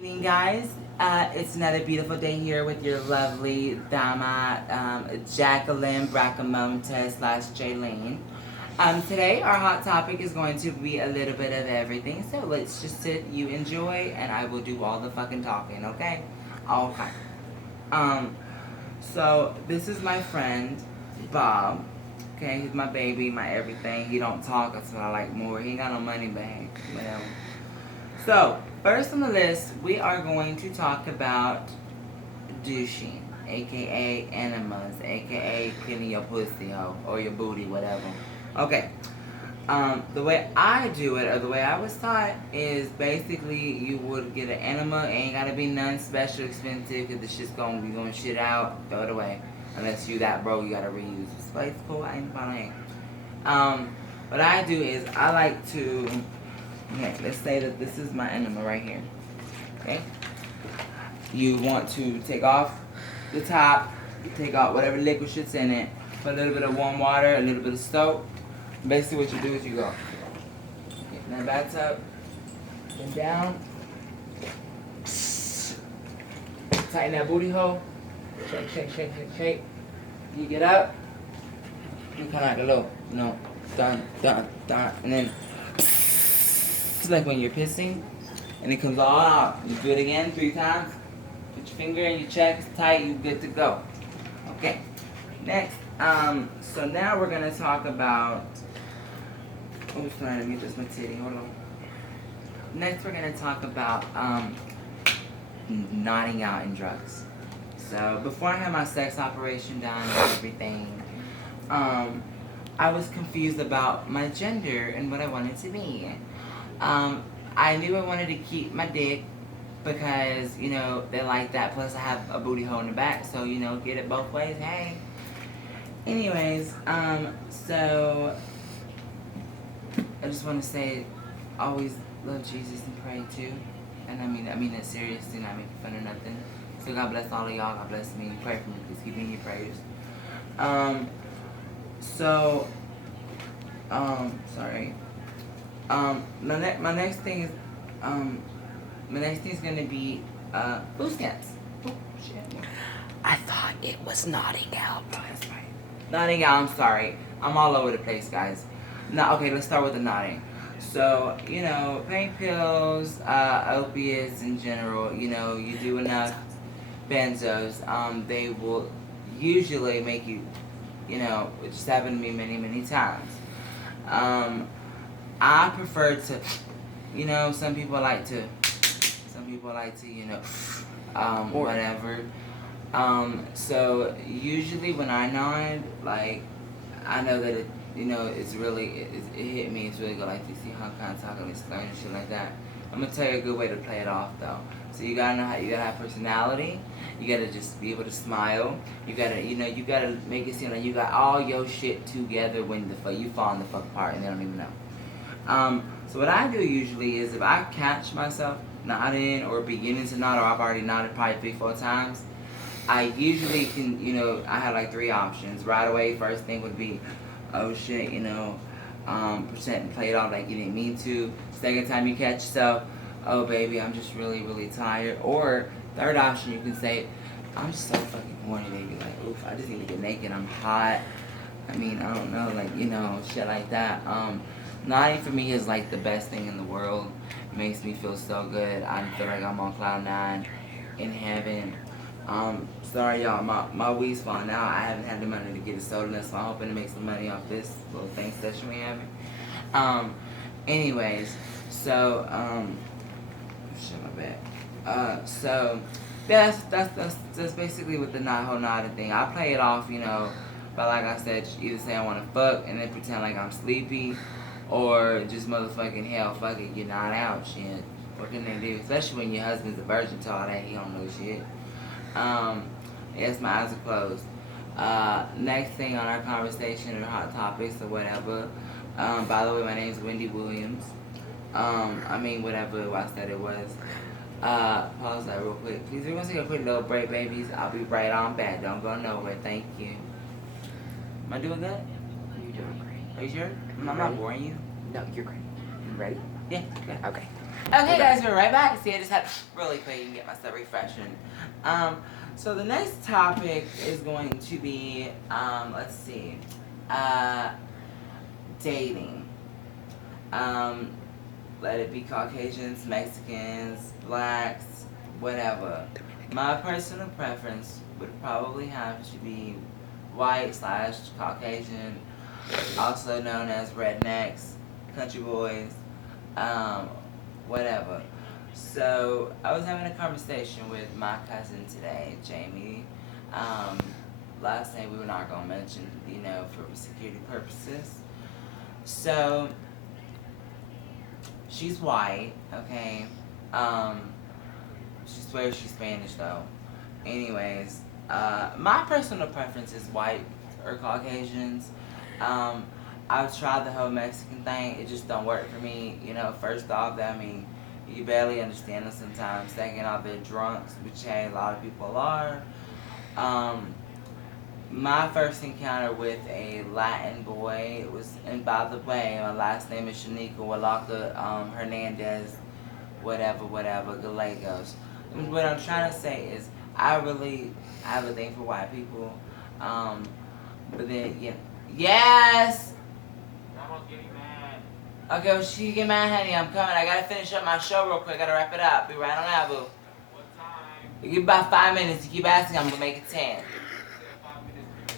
Evening, guys. It's another beautiful day here with your lovely dama, Jacqueline Bracamonte slash Jaylene. Today, our hot topic is going to be a little bit of everything. So let's just sit, you enjoy, and I will do all the fucking talking, okay? Okay. Um, so this is my friend, Bob. Okay, he's my baby, my everything. He don't talk, that's what I like more. He ain't got no money bag, whatever. So, first on the list, we are going to talk about douching, aka enemas, aka cleaning your pussy hoe or your booty, whatever. Okay. The way I do it, or the way I was taught, is basically you would get an enema. It ain't gotta be none special expensive, cause it's just gonna be going shit out. Throw it away, unless you that broke, you gotta reuse. But it's cool. I ain't fine. What I do is I like to. Okay, let's say that this is my enema right here. Okay? You want to take off the top, take out whatever liquid shit's in it, put a little bit of warm water, a little bit of soap. Basically what you do is you go get in that bathtub, then down, tighten that booty hole, shake, shake, shake, shake, shake. You get up, you kind of like a little, dun, dun, dun, and then it's like when you're pissing and it comes all out. You do it again 3 times. Put your finger in your chest, tight, you good to go. Okay. Next, so now we're gonna talk about. Oh, sorry, let me adjust my titty. Hold on. Next, we're gonna talk about nodding out in drugs. So before I had my sex operation done and everything, I was confused about my gender and what I wanted to be. I knew I wanted to keep my dick because, they like that. Plus, I have a booty hole in the back, so, get it both ways. Hey. Anyways, so I just want to say, always love Jesus and pray too. And I mean it seriously, not making fun of nothing. So God bless all of y'all. God bless me. Pray for me, please. Keep me in your prayers. So, sorry. My next thing is, gonna be, food stamps. Oh, shit. I thought it was nodding out. Oh, that's right. Nodding out, I'm sorry. I'm all over the place, guys. No, okay, let's start with the nodding. So, pain pills, opiates in general, you do enough benzos, they will usually make you, which has happened to me many, many times. I prefer to, some people like to, whatever. So usually when I nod, like, I know that it's really, it hit me, it's really good, like, to see how kind of talking this and shit like that. I'm gonna tell you a good way to play it off, though. So you gotta know how, you gotta have personality, you gotta just be able to smile, you gotta, you gotta make it seem like you got all your shit together when you fall in the fuck apart and they don't even know. So what I do usually is if I catch myself nodding or beginning to nod, or I've already nodded probably 3-4 times, I usually can, I have like 3 options. Right away, first thing would be, oh shit, pretend and play it off like you didn't mean to. Second time you catch yourself, oh baby, I'm just really, really tired. Or third option, you can say, I'm so fucking horny, baby. Like, oof, I just need to get naked. I'm hot. I mean, I don't know, like, shit like that. Nodding for me is like the best thing in the world. It makes me feel so good. I feel like I'm on cloud 9 in heaven. Sorry y'all, my weed's falling out. I haven't had the money to get it sold, so I'm hoping to make some money off this little thing session we having. Anyways, so, shit, my bad. So, that's basically what the whole nodding thing. I play it off, but like I said, either say I want to fuck and then pretend like I'm sleepy, or just motherfucking hell, fuck it, get nod out, shit. What can they do? Especially when your husband's a virgin to all that, he don't know shit. Yes, my eyes are closed. Next thing on our conversation or hot topics or whatever. By the way, my name is Wendy Williams. Whatever I said it was. Pause that real quick. Please, we're gonna take a quick little break, babies. I'll be right on back. Don't go nowhere. Thank you. Am I doing good? You're doing great. Are you sure? I'm not boring you. No, you're great. You ready? Yeah. Okay. Okay, guys, we're right back. See, I just had really quick and get myself refreshing. So the next topic is going to be, let's see, dating. Let it be Caucasians, Mexicans, blacks, whatever. My personal preference would probably have to be white / Caucasian, also known as rednecks, country boys, whatever. So I was having a conversation with my cousin today, Jamie. Last name we were not gonna mention, for security purposes. So she's white, okay. She swears she's Spanish though. Anyways, my personal preference is white or Caucasians. I've tried the whole Mexican thing. It just don't work for me. First off, you barely understand them sometimes. Second off, they're drunks, which hey, a lot of people are. My first encounter with a Latin boy was, and by the way, my last name is Shanika Walaka Hernandez, whatever, Gallegos. What I'm trying to say is, I really have a thing for white people. But then, yes! Grandma's getting mad. Okay, well, she get mad, honey. I'm coming. I gotta finish up my show real quick. I gotta wrap it up. Be right on out, boo. What time? You give about 5 minutes. You keep asking, I'm gonna make it 10.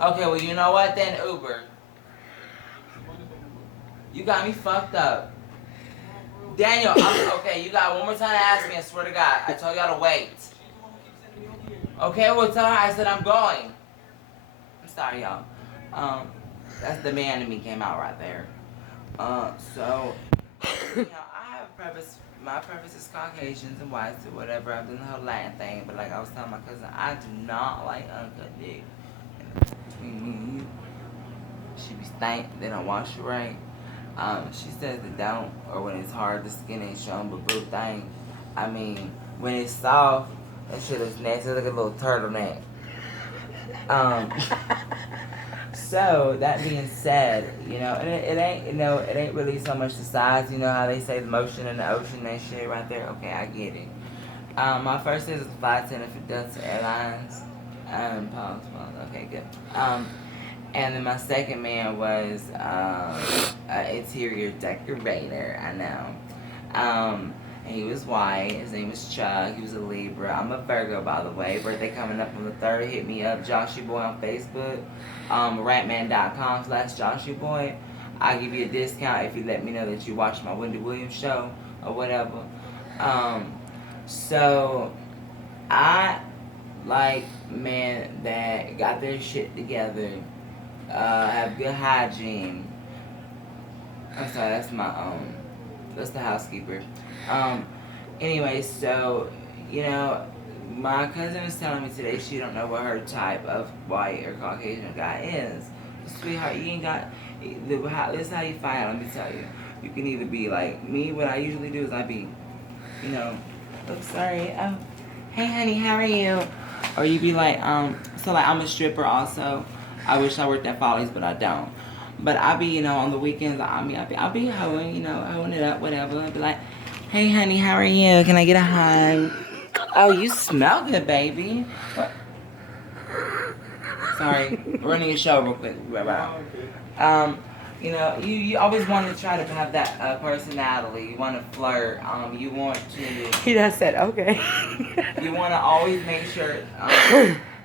Okay, well, you know what then? Uber. You got me fucked up. Daniel, okay, you got one more time to ask me, I swear to God. I told y'all to wait. Okay, well, tell her I said I'm going. I'm sorry, y'all. That's the man in me came out right there. So, I have a preference. My preference is Caucasians and whites or whatever. I've done the whole Latin thing, but like I was telling my cousin, I do not like uncut dick. Between me and you, she be stank. They don't wash it right. She says they don't, or when it's hard, the skin ain't showing, but boo thing. When it's soft, that shit is nasty. It's like a little turtleneck. So that being said, it ain't really so much the size. You know how they say the motion in the ocean, that shit right there. Okay, I get it. My first is a flight attendant for Delta Airlines. Pause. Okay, good. And then my second man was an interior decorator. I know. And he was white. His name was Chuck. He was a Libra. I'm a Virgo, by the way. Birthday coming up on the 3rd. Hit me up, Joshy Boy on Facebook. Ratman.com/Joshy Boy. I'll give you a discount if you let me know that you watched my Wendy Williams show or whatever. So I like men that got their shit together, have good hygiene. I'm sorry, that's the housekeeper. Anyway, so, my cousin was telling me today she don't know what her type of white or Caucasian guy is. Sweetheart, you ain't got, this is how you find out, let me tell you. You can either be like me, what I usually do is I be, oops, sorry, hey honey, how are you? Or you be like, so like I'm a stripper also. I wish I worked at Follies, but I don't. But I be, on the weekends, I'll be hoeing, hoeing it up, whatever. I'll be like, hey honey, how are you? Can I get a hug? Oh, you smell good, baby. What? Sorry, running a show real quick. Bye. You always want to try to have that personality. You want to flirt. You want to. He just said, okay. You want to always make sure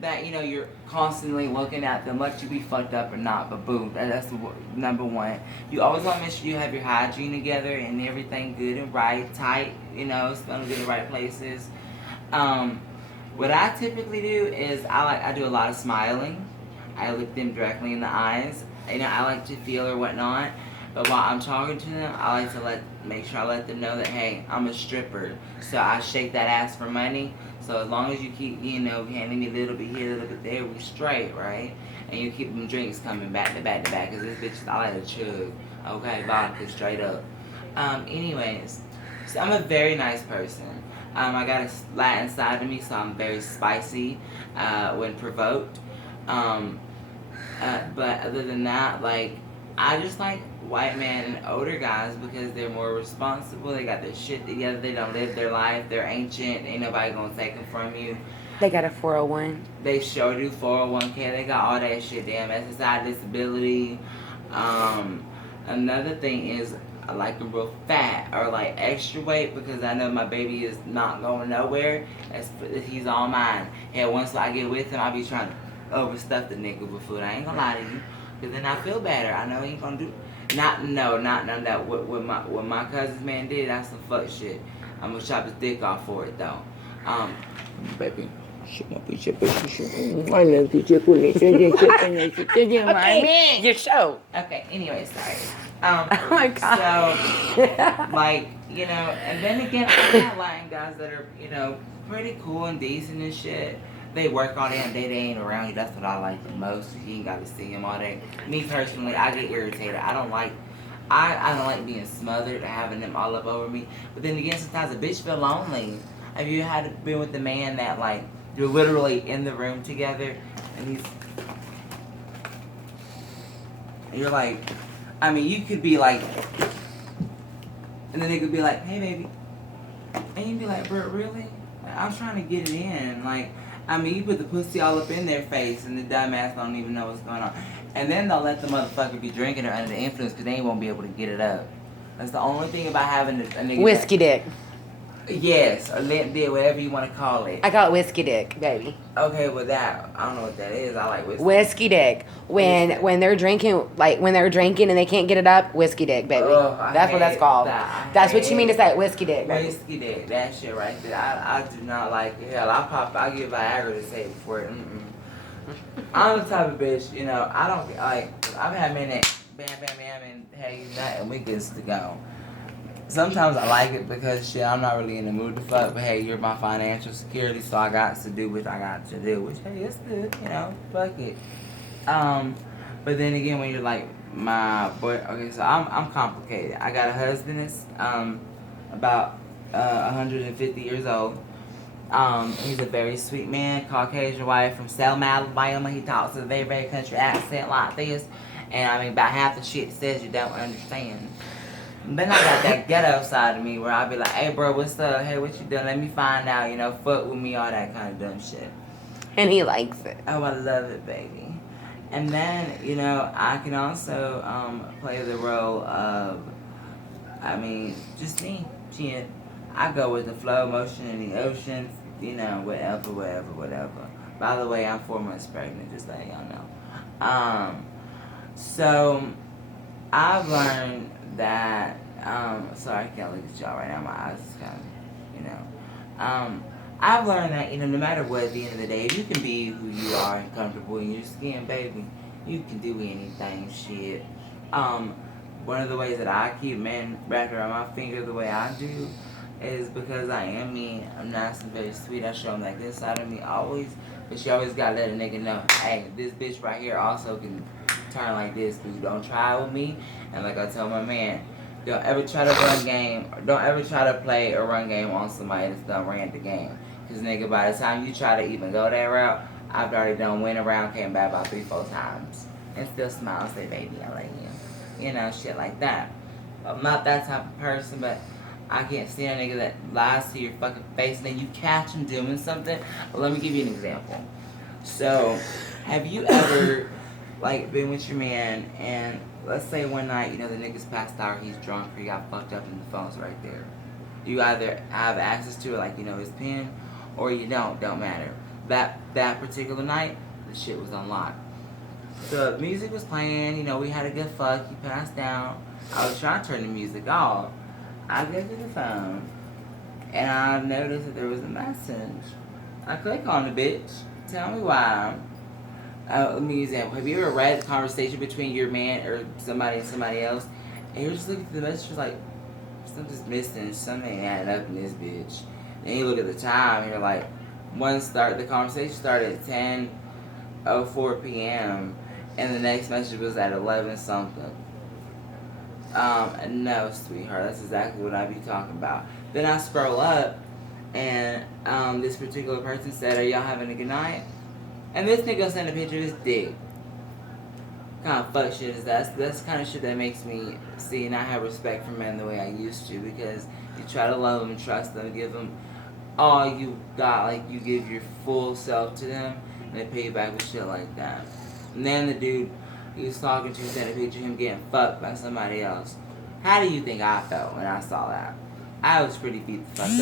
that you're constantly looking at them, let you be fucked up or not. But boom, that's number one. You always want to make sure you have your hygiene together and everything good and right, tight. Smelling good in the right places. What I typically do is I do a lot of smiling. I look them directly in the eyes. I like to feel or whatnot. But while I'm talking to them, I like to make sure I let them know that, hey, I'm a stripper. So I shake that ass for money. So as long as you keep, handing me a little bit here, a little bit there, we straight, right? And you keep them drinks coming back to back to back. Because this bitch, I like to chug. Okay, vodka straight up. Anyways, so I'm a very nice person. I got a Latin side to me, so I'm very spicy when provoked. But other than that, I just like white men and older guys because they're more responsible. They got their shit together. They don't live their life. They're ancient. Ain't nobody gonna take them from you. They got a 401. They sure do 401k. They got all that shit. Damn SSI disability. Um, Another thing is I like them real fat or like extra weight because I know my baby is not going nowhere. He's all mine. And once I get with him, I be trying to overstuff the nigga with food. I ain't gonna lie to you, cause then I feel better. I know he ain't gonna do. Not none of that. What my cousin's man did, that's some fuck shit. I'm gonna chop his dick off for it though. Baby. Okay, your show. Okay, anyway, sorry. Oh my God. So, like, you know, and then again, I got Latin guys that are, you know, pretty cool and decent and shit. They work all damn day, they ain't around you. That's what I like the most. You ain't got to see them all day. Me personally, I get irritated. I don't like being smothered, having them all up over me. But then again, sometimes a bitch feel lonely. Have you been with a man that, like, you're literally in the room together and you're like, I mean, you could be like, and then they could be like, hey baby, and you'd be like, bro, really? I'm trying to get it in. Like, I mean, you put the pussy all up in their face and the dumbass don't even know what's going on. And then they'll let the motherfucker be drinking or under the influence because they won't be able to get it up. That's the only thing about having a nigga. Whiskey dick. Yes, or limp dick, whatever you want to call it. I call it whiskey dick, baby. Okay, well that, I don't know what that is. I like whiskey. Whiskey dick. When they're drinking, like when they're drinking and they can't get it up, whiskey dick, baby. That's what that's called. That's what you mean to say, whiskey dick, baby. Whiskey dick, that shit right there. I do not like it. Hell, I give Viagra to say it before it. I'm the type of bitch, you know, I don't, like, I've had men that bam, bam, bam, and hey, you nut, and we good to go. Sometimes I like it because shit, I'm not really in the mood to fuck, but hey, you're my financial security, so I got to do what I got to do, which hey, it's good, you know, fuck it. But then again, when you're like my boy, okay, so I'm complicated. I got a husband that's about 150 years old. He's a very sweet man, Caucasian white from Selma, Alabama. He talks with a very, very country accent like this, and I mean about half the shit he says you don't understand. Then I got that ghetto side of me where I be like, hey bro, what's up? Hey, what you doing? Let me find out, you know, fuck with me, all that kind of dumb shit. And he likes it. Oh, I love it, baby. And then, you know, I can also play the role of, I mean, just me. Shit. I go with the flow, motion in the ocean, you know, whatever. By the way, I'm 4 months pregnant, just letting y'all know. So, I've learned that, sorry, I can't look at y'all right now, my eyes is kind of, you know. I've learned that, you know, no matter what, at the end of the day, if you can be who you are and comfortable in your skin, baby, you can do anything, shit. One of the ways that I keep men wrapped around my finger the way I do is because I am me. I'm nice and very sweet. I show them like this side of me always, but you always gotta let a nigga know, hey, this bitch right here also can turn like this, dude. Don't try with me. And like I tell my man, don't ever try to run game, or don't ever try to play or run game on somebody that's done ran the game. Cause nigga, by the time you try to even go that route, I've already done went around, came back about 3-4 times, and still smile and say, baby, I like you. You know, shit like that. I'm not that type of person, but I can't stand a nigga that lies to your fucking face and then you catch him doing something. But let me give you an example. So, have you ever, like, been with your man and let's say one night, you know, the nigga's passed out, he's drunk, or he got fucked up and the phone's right there. You either have access to it, like, you know, his pen, or you don't matter. That particular night, the shit was unlocked. So the music was playing, you know, we had a good fuck, he passed down. I was trying to turn the music off. I go to the phone, and I noticed that there was a message. I click on the bitch, tell me why. Let me use that. Have you ever read the conversation between your man or somebody and somebody else? And you're just looking at the message, like, something's missing, something adding up in this bitch. And you look at the time, and you're like, the conversation started at 10:04 p.m., and the next message was at 11 something. No, sweetheart, that's exactly what I be talking about. Then I scroll up, and this particular person said, are y'all having a good night? And this nigga sent a picture of his dick. kind of fuck shit is that. That's kind of shit that makes me see not have respect for men the way I used to, because you try to love them, trust them, give them all you got, like you give your full self to them, and they pay you back with shit like that. And then the dude he was talking to sent a picture of him getting fucked by somebody else. How do you think I felt when I saw that? I was pretty beat the fuck up.